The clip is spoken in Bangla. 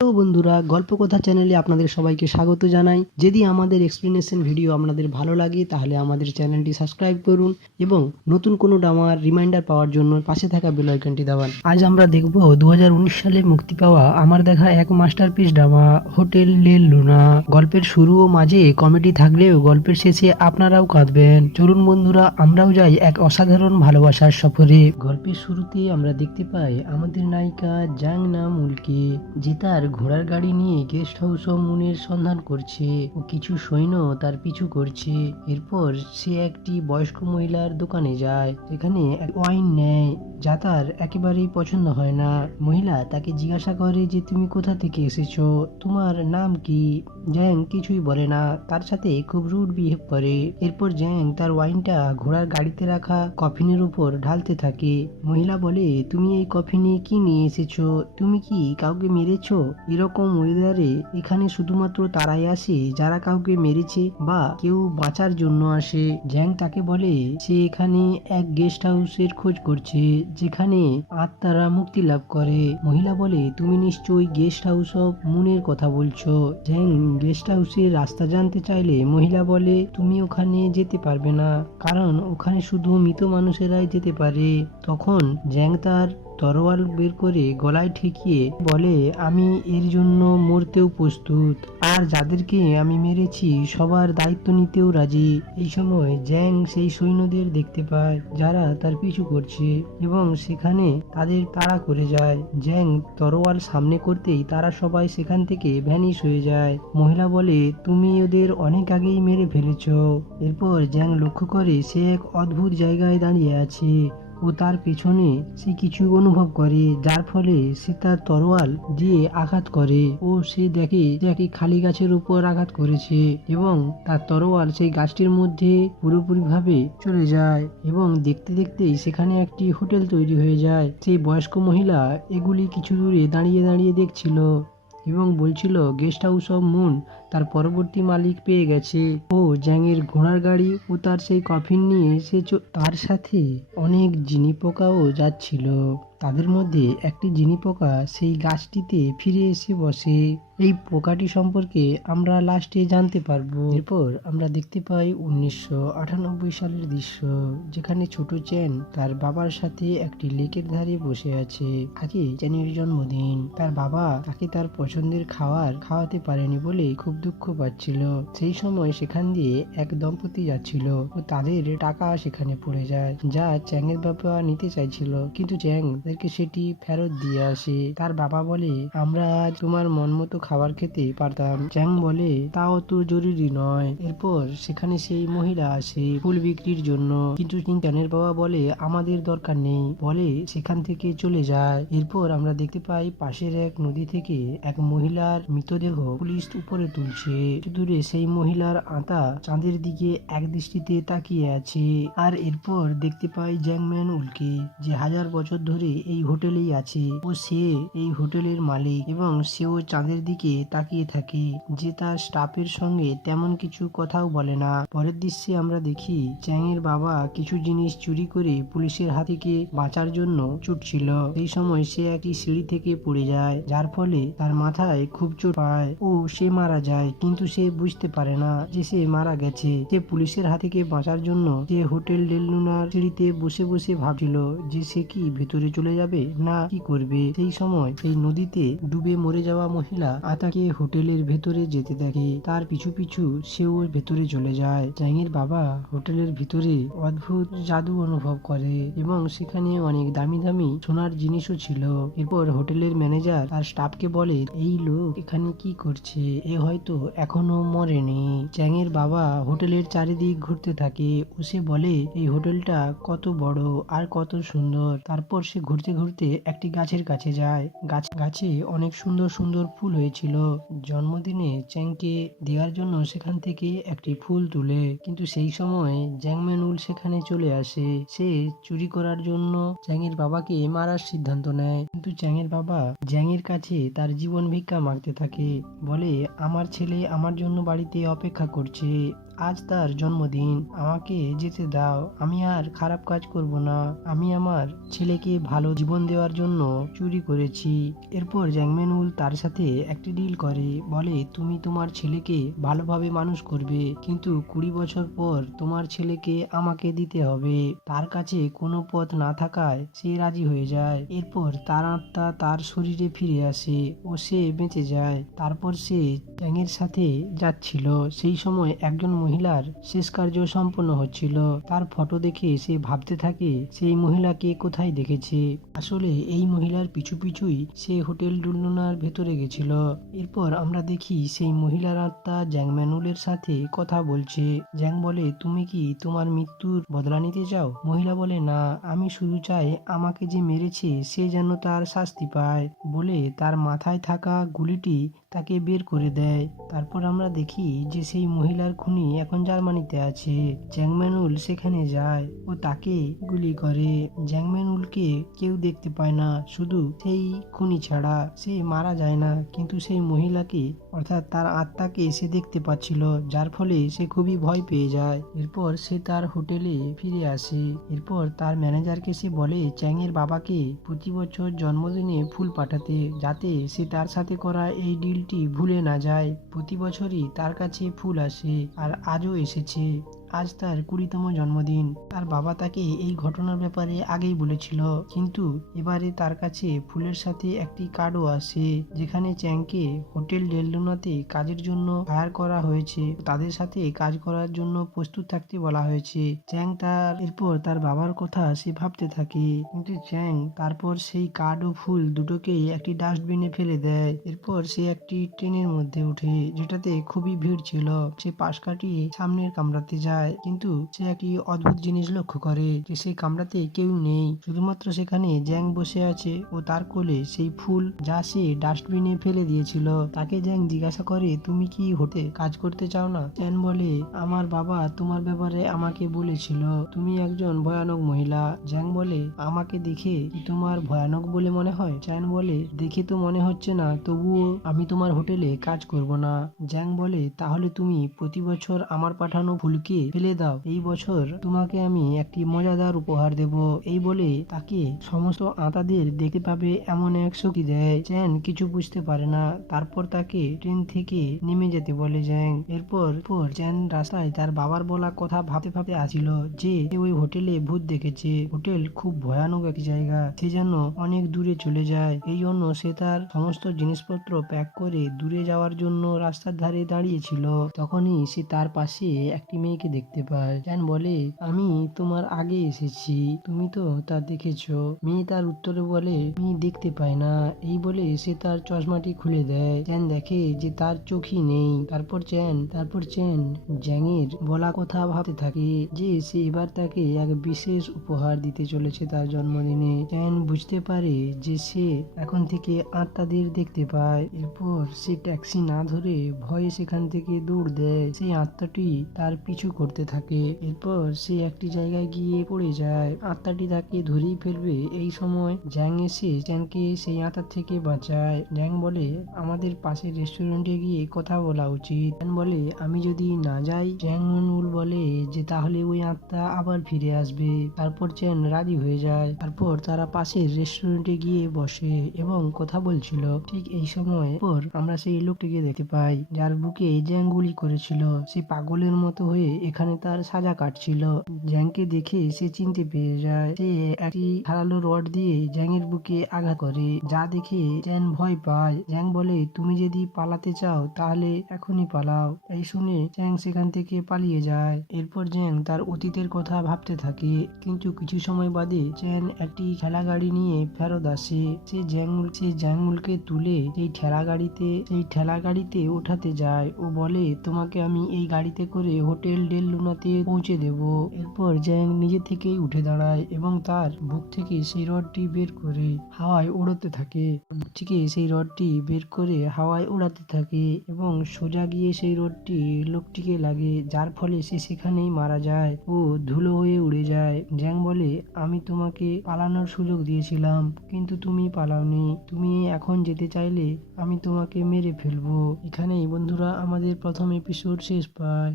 হ্যালো বন্ধুরা, গল্প কথা চ্যানেলে আপনাদের সবাইকে স্বাগত জানাই। যদি আমাদের এক্সপ্লেনেশন ভিডিও আপনাদের ভালো লাগে তাহলে আমাদের চ্যানেলটি সাবস্ক্রাইব করুন এবং নতুন কোনো ড্রামার রিমাইন্ডার পাওয়ার জন্য পাশে থাকা বেল আইকনটি দাবান। আজ আমরা দেখব 2019 সালে মুক্তি পাওয়া আমার দেখা এক মাস্টারপিস ড্রামা হোটেল লেল লুনা। গল্পের শুরু ও মাঝে কমেডি থাকলেও গল্পের শেষে আপনারাও কাঁদবেন। চলুন বন্ধুরা, আমরাও যাই এক অসাধারণ ভালোবাসার সফরে। গল্পের শুরুতে আমরা দেখতে পাই আমাদের নায়িকা জাং নাম উল্কি, যে তার ঘোড়ার গাড়ি নিয়ে গেস্ট হাউস ও মুনের সন্ধান করছে ও কিছু সৈন্য তার পিছু করছে। এরপর সে একটি বয়স্ক মহিলার দোকানে যায়, এখানে এক ওয়াইন নেয় যা তার একেবারেই পছন্দ হয় না। মহিলা তাকে জিজ্ঞাসা করে যে তুমি কোথা থেকে এসেছো, তোমার নাম কি। জ্যাং কিছুই বলে না, তার সাথে খুব রুড বিহেভ করে। এরপর জ্যাং তার ওয়াইনটা ঘোড়ার গাড়িতে রাখা কফিনের উপর ঢালতে থাকে। মহিলা বলে, তুমি এই কফিনে কি নিয়ে এসেছো, তুমি কি কাউকে মেরেছো? এরকম ওয়েদারে এখানে শুধুমাত্র তারাই আসে যারা কাউকে মেরেছে বা কেউ বাঁচার জন্য আসে। জ্যাং তাকে বলে সে এখানে এক গেস্ট হাউসের খোঁজ করছে যেখানে আত্মারা মুক্তি লাভ করে। মহিলা বলে, তুমি নিশ্চয়ই গেস্ট হাউস অফ মুনের কথা বলছো। জ্যাং গেস্ট হাউসের রাস্তা জানতে চাইলে মহিলা বলে, তুমি ওখানে যেতে পারবে না, কারণ ওখানে শুধু মৃত মানুষেরাই যেতে পারে। তখন জ্যাং তার তরোয়াল বের করে গলায় ঠেকিয়ে বলে, আমি এর জন্য মরতেও প্রস্তুত, আর যাদেরকে আমি মেরেছি সবার দায়িত্ব নিতেও রাজি। এই সময় জ্যাং সেই সৈন্যদের দেখতে পায় যারা তার পিছু করছে এবং সেখানে তাদের তাড়া করে যায়। জ্যাং তরোয়াল সামনে করতেই তারা সবাই সেখান থেকে ভ্যানিশ হয়ে যায়। মহিলা বলে, তুমি ওদের অনেক আগেই মেরে ফেলেছো। এরপর জ্যাং লক্ষ্য করে সে এক অদ্ভুত জায়গায় দাঁড়িয়ে আছে ও তার পেছনে সে কিছু অনুভব করে, যার ফলে সে তার তরোয়াল দিয়ে আঘাত করে ও সে দেখে যে একটি খালি গাছের উপর আঘাত করেছে এবং তার তরোয়াল সেই গাছটির মধ্যে পুরোপুরিভাবে চলে যায় এবং দেখতে দেখতেই সেখানে একটি হোটেল তৈরি হয়ে যায়। সেই বয়স্ক মহিলা এগুলি কিছু দূরে দাঁড়িয়ে দাঁড়িয়ে দেখছিল এবং বলছিল গেস্ট হাউস অফ মুন তার পরবর্তী মালিক পেয়ে গেছে। ও জ্যাংয়ের ঘোড়ার গাড়ি ও তার সেই কফিন নিয়ে সে তার সাথে অনেক জিনি পোকাও যাচ্ছিল। তাদের মধ্যে একটি জিনি পোকা সেই গাছটিতে ফিরে এসে বসে। এই পোকাটি সম্পর্কে আমরা লাস্টে জানতে পারবো। এরপর আমরা দেখতে পাই 1998 সালের দৃশ্য, যেখানে ছোট চ্যান তার বাবার সাথে একটি লেকের ধারে বসে আছে। আজকে চ্যানের জন্মদিন, তার বাবা তাকে তার পছন্দের খাবার খাওয়াতে পারেনি বলে খুব দুঃখ পাচ্ছিল। সেই সময় সেখান দিয়ে এক দম্পতি যাচ্ছিল ও তাদের টাকা সেখানে পড়ে যায় যা চ্যাংয়ের বাবা নিতে চাইছিল, কিন্তু চ্যাং তাদেরকে সেটি ফেরত দিয়ে আসে। তার বাবা বলে, আমরা আজ তোমার মন মতো খাবার খেতে পারতাম। চ্যাং বলে, তাও তো জরুরি নয়। এরপর সেখানে সেই মহিলা আসে ফুল বিক্রির জন্য, কিন্তু চ্যানের বাবা বলে আমাদের দরকার নেই, বলে সেখান থেকে চলে যায়। এরপর আমরা দেখতে পাই পাশের এক নদী থেকে এক মহিলার মৃতদেহ পুলিশ উপরে তুলছে। দূরে সেই মহিলার আত্মা চাঁদের দিকে এক দৃষ্টিতে তাকিয়ে আছে। আর এরপর দেখতে পাই জ্যাংম্যান উল্কি, যে হাজার বছর ধরে এই হোটেলেই আছে ও সে এই হোটেলের মালিক এবং সেও চাঁদের দিকে তাকিয়ে থাকে, যে তার স্টাফের সঙ্গে তেমন কিছু কথাও বলে না। পরের দৃশ্যে আমরা দেখি চ্যাংয়ের বাবা কিছু জিনিস চুরি করে পুলিশের হাত থেকে বাঁচার জন্য ছুটছিল। সেই সময় সে একটি সিঁড়ি থেকে পড়ে যায়, যার ফলে তার মাথায় খুব চোট পায় ও সে মারা যায়, কিন্তু সে বুঝতে পারে না যে সে মারা গেছে। সে পুলিশের হাত থেকে বাঁচার জন্য সে হোটেল ডেল লুনার সিঁড়িতে বসে বসে ভাবছিল যে সে কি ভেতরে চলে যাবে না কি করবে। সেই সময় এই নদীতে ডুবে মরে যাওয়া মহিলা আতাকে হোটেলের ভেতরে যেতে দেখে, তার পিছু পিছু সেও ভেতরে চলে যায়। চ্যাংয়ের বাবা হোটেলের ভিতরে অদ্ভুত জাদু অনুভব করে এবং সেখানে অনেক দামি দামি সোনার জিনিসও ছিল। এরপর হোটেলের ম্যানেজার তার স্টাফকে বলে, এই লোক এখানে কি করছে, এ হয়তো এখনো মরেনি। চ্যাংয়ের বাবা হোটেলের চারিদিক ঘুরতে থাকে ও সে বলে এই হোটেলটা কত বড় আর কত সুন্দর। তারপর সে ঘুরতে ঘুরতে একটি গাছের কাছে যায়। গাছে অনেক সুন্দর সুন্দর ফুল হয়েছিল। জন্মদিনে চ্যাংকে দেওয়ার জন্য সেখান থেকে একটি ফুল তুলে, কিন্তু সেই সময় জ্যাংম্যানুল সেখানে চলে আসে। সে চুরি করার জন্য চ্যাংয়ের বাবাকে মারার সিদ্ধান্ত নেয়, কিন্তু চ্যাংয়ের বাবা জ্যাংয়ের কাছে তার জীবন ভিক্ষা মাগতে থাকে, বলে আমার ছেলে আমার জন্য বাড়িতে অপেক্ষা করছে, আজ তার জন্মদিন, আমাকে যেতে দাও, আমি আর খারাপ কাজ করব না, আমি আমার ছেলেকে ভালো জীবন দেওয়ার জন্য চুরি করেছি। এরপর জ্যাংম্যানুল তার সাথে একটি ডিল করে, বলে তুমি তোমার ছেলেকে ভালোভাবে মানুষ করবে, কিন্তু 20 বছর পর তোমার ছেলেকে আমাকে দিতে হবে। তার কাছে কোনো পথ না থাকায় সে রাজি হয়ে যায়। এরপর তার আত্মা তার শরীরে ফিরে আসে ও সে বেঁচে যায়। তারপর সে চ্যাংয়ের সাথে যাচ্ছিল, সেই সময় একজন মহিলার শেষ কার্য সম্পন্ন হচ্ছিল। তার ফটো দেখে সে ভাবতে থাকে সেই মহিলাকে কোথায় দেখেছে। আসলে এই মহিলার পিছু পিছুই সে হোটেল ডুলনোনার ভেতরে গেছিল। এরপর আমরা দেখি সেই মহিলার আত্মা জ্যাংম্যানুলের সাথে কথা বলছে। জ্যাং বলে, তুমি কি তোমার মৃত্যুর বদলা নিতে চাও? মহিলা বলে, না, আমি শুধু চাই আমাকে যে মেরেছে সে যেন তার শাস্তি পায়, বলে তার মাথায় থাকা গুলিটি তাকে বের করে দেয়। তারপর আমরা দেখি যে সেই মহিলার খুনি এখন জার্মানিতে আছে। জ্যাংম্যানুল সেখানে যায় ও তাকে গুলি করে। জ্যাংম্যানুলকে কেউ দেখতে পায় না, শুধু সেই খুনি ছাড়া। সে মারা যায় না, কিন্তু সেই মহিলাকে অর্থাৎ তার আত্মাকে সে দেখতে পাচ্ছিল, যার ফলে সে খুবই ভয় পেয়ে যায়। এরপর সে তার হোটেলে ফিরে আসে। এরপর তার ম্যানেজারকে সে বলে চ্যাংয়ের বাবাকে প্রতি বছর জন্মদিনে ফুল পাঠাতে, যাতে সে তার সাথে করা এই ডিলটি ভুলে না যায়। প্রতি বছরই তার কাছে ফুল আসে, আর আজও এসেছে। আজ তার 20তম জন্মদিন। তার বাবা তাকে এই ঘটনার ব্যাপারে আগেই বলেছিল, কিন্তু এবারে তার কাছে ফুলের সাথে একটি কার্ডও আসে, যেখানে চ্যাংকে হোটেল ডেলডোনাতে কাজের জন্য হায়ার করা হয়েছে। তাদের সাথে কাজ করার জন্য প্রস্তুত থাকতে বলা হয়েছে। চ্যাং এরপর তার বাবার কথা সে ভাবতে থাকে, কিন্তু চ্যাং তারপর সেই কার্ড ও ফুল দুটোকেই একটি ডাস্টবিনে ফেলে দেয়। এরপর সে একটি ট্রেনের মধ্যে ওঠে, যেটাতে খুবই ভিড় ছিল। সে পাশ কাটিয়ে সামনের কামরাতে যায়, কিন্তু সে একটি অদ্ভুত জিনিস লক্ষ্য করে যে সেই কামরাতে কেউ নেই, শুধুমাত্র সেখানে জ্যাং বসে আছে ও তার কোলে সেই ফুল যা সে ডাস্টবিনে ফেলে দিয়েছিল। তাকে জ্যাং জিজ্ঞাসা করে, তুমি কি হতে কাজ করতে চাও না? চ্যান বলে, আমার বাবা তোমার ব্যাপারে আমাকে বলেছিল তুমি একজন ভয়ানক মহিলা। জ্যাং বলে, আমাকে দেখে কি তোমার ভয়ানক বলে মনে হয়? চ্যান বলে, দেখে তো মনে হচ্ছে না, তবুও আমি তোমার হোটেলে কাজ করব না। জ্যাং বলে, তাহলে তুমি প্রতি বছর আমার পাঠানো ফুলকে ফেলে দাও, এই বছর তোমাকে আমি একটি মজাদার উপহার দেব। এই বলে তাকে সমস্ত আত্মাদের দেখতে পাবে এমন এক শক্তি দেয়। চ্যান কিছু বুঝতে পারে না। তারপর তাকে ট্রেন থেকে নেমে যেতে বলে জ্যাং। এরপর চ্যান রাস্তায় তার বাবার বলা কথা ভাবতে ভাবতে আসছিল যে সে ওই হোটেলে ভূত দেখেছে। হোটেল খুব ভয়ানক একটি জায়গা, সে যেন অনেক দূরে চলে যায়। এই জন্য সে তার সমস্ত জিনিসপত্র প্যাক করে দূরে যাওয়ার জন্য রাস্তার ধারে দাঁড়িয়েছিল। তখনই সে তার পাশে একটি মেয়েকে দেখতে পায়। চ্যান বলে, আমি তোমার আগে এসেছি, তুমি তো তা দেখেছো। মেয়ে তার উত্তরে বলে, আমি দেখতে পাই না। এই বলে সে তার চশমাটি খুলে দেয়। চ্যান দেখে যে তার চোখই নেই। তারপর চ্যান জ্যাংয়ের বলা কথা ভাবতে থাকে যে সে এবার তাকে এক বিশেষ উপহার দিতে চলেছে তার জন্মদিনে। চ্যান বুঝতে পারে যে সে এখন থেকে আত্মাদের দেখতে পায়। এরপর সে ট্যাক্সি না ধরে ভয়ে সেখান থেকে দৌড় দেয়। সেই আত্মাটি তার পিছু করতে থাকে। এরপর সে একটি জায়গায় গিয়ে পড়ে যায়। আত্মাটি তাকে ধরেই ফেলবে। এই সময় জ্যাং এসে চ্যানকে সেই আত্মার থেকে বাঁচায়। জ্যাং বলে, আমাদের পাশের রেস্টুরেন্টে গিয়ে কথা বলা উচিত। চ্যান বলে, আমি যদি না যাই? জ্যাংনুল বলে যে তাহলে ওই আত্মা আবার ফিরে আসবে। তারপর চ্যান রাজি হয়ে যায়। তারপর তারা পাশের রেস্টুরেন্টে গিয়ে বসে এবং কথা বলছিল। ঠিক এই সময় পর আমরা সেই লোকটিকে দেখতে পাই যার বুকে জ্যাং গুলি করেছিল। সে পাগলের মতো হয়ে এখানে তার সাজা কাটছিল। জ্যাংকে দেখে সে চিনতে পেরে যায়। সে একটি ধারালো রড দিয়ে জ্যাংয়ের বুকে আঘাত করে, যা দেখে চ্যান ভয় পায়। জ্যাং বলে, তুমি যদি পালাতে চাও তাহলে এখনই পালাও। এই শুনে চ্যাং সেখান থেকে পালিয়ে যায়। এরপর জ্যাং তার অতীতের কথা ভাবতে থাকে, কিন্তু কিছু সময় বাদে চ্যান একটি ঠেলা গাড়ি নিয়ে ফেরত আসে। সে জ্যাংমুলকে তুলে সেই ঠেলা গাড়িতে ওঠাতে যায় ও বলে, তোমাকে আমি এই গাড়িতে করে হোটেল ডেল লুনাতে পৌঁছে দেব। এরপর জ্যাং নিজে থেকেই উঠে দাঁড়ায় এবং তার বুক থেকে সেই রডটি বের করে হাওয়ায় উড়তে থাকে। বুক থেকে সেই রডটি বের করে হাওয়ায় উড়াতে থাকে এবং সোজা গিয়ে সেই রডটি লোকটিকে লাগে, যার ফলে সে সেখানেই মারা যায় ও ধুলো হয়ে উড়ে যায়। জ্যাং বলে, আমি তোমাকে পালানোর সুযোগ দিয়েছিলাম, কিন্তু তুমি পালাওনি। তুমি এখন যেতে চাইলে আমি তোমাকে মেরে ফেলবো। এখানেই বন্ধুরা আমাদের প্রথম এপিসোড শেষ পায়।